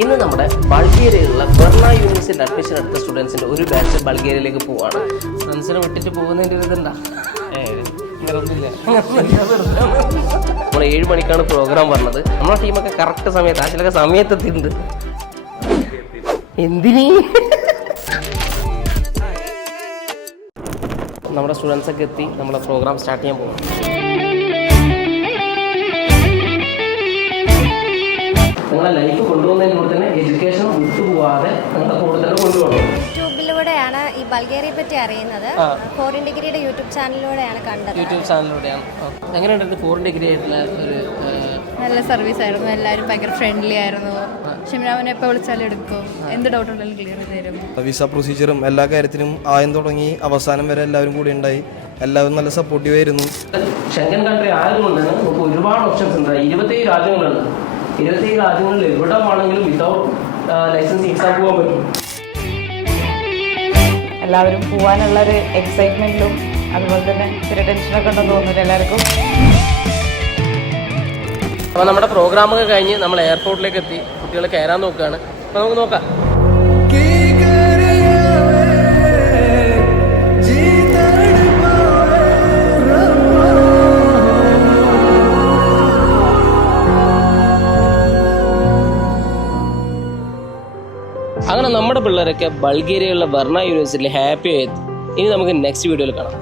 ഇന്ന് നമ്മുടെ ബൾഗേറിയയിലുള്ള ബെർണ യൂണിവേഴ്സിറ്റിയിൽ അഡ്മിഷൻ എടുത്ത സ്റ്റുഡൻസിൻ്റെ ഒരു ബാച്ച് ബൾഗേറിയയിലേക്ക് പോവാണ്. ഫ്രണ്ട്സിനെ വിട്ടിട്ട് പോകുന്നതിൻ്റെ ഒരു ഇതുണ്ടാ? നമ്മൾ 7 മണിക്കാണ് പ്രോഗ്രാം പറഞ്ഞത്. നമ്മളെ ടീമൊക്കെ കറക്റ്റ് സമയത്ത് ആശയിലൊക്കെ സമയത്തെത്തിയിട്ടുണ്ട്. എന്തിനീ നമ്മുടെ സ്റ്റുഡൻസൊക്കെ എത്തി. നമ്മുടെ പ്രോഗ്രാം സ്റ്റാർട്ട് ചെയ്യാൻ പോകും. നിങ്ങളെ ലൈഫ് കൊണ്ടുപോകുന്നതിന് കൂടെ തന്നെ എഡ്യൂക്കേഷൻ വിട്ടുപോകാതെ നിങ്ങളെ കൂടെ തന്നെ കൊണ്ടുപോകണം. യൂട്യൂബിലൂടെയാണ് ഈ ബൾഗേറിയയെ പറ്റി അറിയുന്നത്. ഫോറിൻ ഡിഗ്രിയുടെ യൂട്യൂബ് ചാനലിലൂടെയാണ് കണ്ടത്. യൂട്യൂബ് ചാനലിലൂടെയാണ്. എങ്ങനെയുണ്ടായിരുന്നു ഫോറിൻ ഡിഗ്രി ആയിട്ടുള്ള ഒരു? നല്ല സർവീസ് ആയിരുന്നു. എല്ലാവരും ഭയങ്കര ഫ്രണ്ട്ലി ആയിരുന്നു. ഷിംനാവിനെ എപ്പോൾ വിളിച്ചാലും എടുക്കും. എന്ത് ഡൗട്ട് ഉണ്ടെങ്കിലും ക്ലിയർ ചെയ്ത് തരും. വിസ പ്രൊസീജിയറും എല്ലാ കാര്യത്തിനും ആദ്യം തുടങ്ങി അവസാനം വരെ എല്ലാവരും കൂടി ഉണ്ടായി. എല്ലാവരും നല്ല സപ്പോർട്ടീവ് ആയിരുന്നു. ഷെങ്കൻ കൺട്രി ആയതുകൊണ്ട് നമുക്ക് ഒരുപാട് ഓപ്ഷൻസ് ഉണ്ട്. 27 രാജ്യങ്ങളുണ്ട്. 27 രാജ്യങ്ങളിൽ എവിടെ വേണമെങ്കിലും വിതൗട്ട് ലൈസൻസ് എക്സാം പോകാൻ പറ്റും. എല്ലാവരും പോകാനുള്ളൊരു എക്സൈറ്റ്മെന്റിലും അതുപോലെ തന്നെ ഇത്തിരി ടെൻഷനൊക്കെ ഉണ്ടെന്ന് തോന്നുന്നു എല്ലാവർക്കും. അപ്പോൾ നമ്മുടെ പ്രോഗ്രാമൊക്കെ കഴിഞ്ഞ് നമ്മൾ എയർപോർട്ടിലേക്ക് എത്തി. കുട്ടികൾ കയറാൻ നോക്കുകയാണ്. അപ്പോൾ നമുക്ക് നോക്കാം. അങ്ങനെ നമ്മുടെ പിള്ളേരൊക്കെ ബൾഗേറിയയിലുള്ള ബെർണ യൂണിവേഴ്സിറ്റിയിൽ ഹാപ്പി ആയി. ഇനി നമുക്ക് നെക്സ്റ്റ് വീഡിയോയിൽ കാണാം.